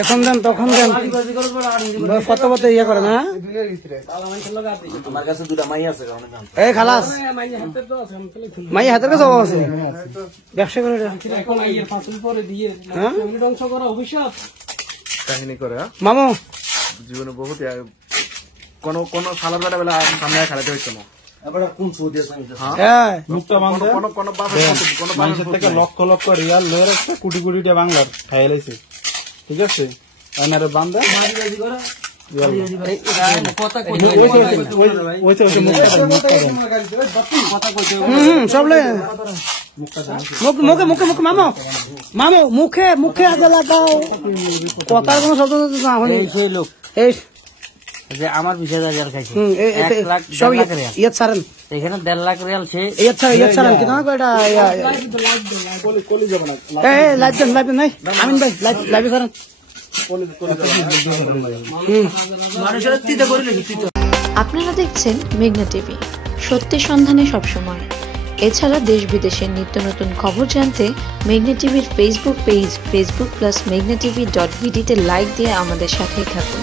এখন দেন তখন দেন কত কত ইয়ে করে না আমার কাছে দুটা মাই আছে এই খালাস মাই হাতের কাছে অভাব আছে ব্যবসা করে কাহিনী করে মামু জীবনে বহুত কোন কোন সালার বেলা বেলা সামনে খেলাতে হইতো না মানুষের থেকে লক্ষ লক্ষ রিয়াল লয়ে রাখছে কোটি কোটি টাকা বাংলার খাই লাইছে ঠিক আছে এনারে বান্ধা সব মুখে মুখে মুখে মামু মামু মুখে মুখে আগে লাগাও কথার কোনো শব্দ না হয়নি সেই লোক এই যে আমার 20,000 খাইছে 1 লাখ সব ইয়ে ছাড়েন এখানে 1.5 লাখ রিয়াল সে ইয়ে ছাড়েন কি না কয়টা কলি যাব না এই লাইভ নাই আমিন ভাই লাইভ করেন আপনারা দেখছেন মেঘনা টিভি, সত্যের সন্ধানে সবসময়। এছাড়া দেশ বিদেশের নিত্য নতুন খবর জানতে মেঘনা টিভির ফেসবুক পেজ facebook+meghna tv.bd তে লাইক দিয়ে আমাদের সাথেই থাকুন।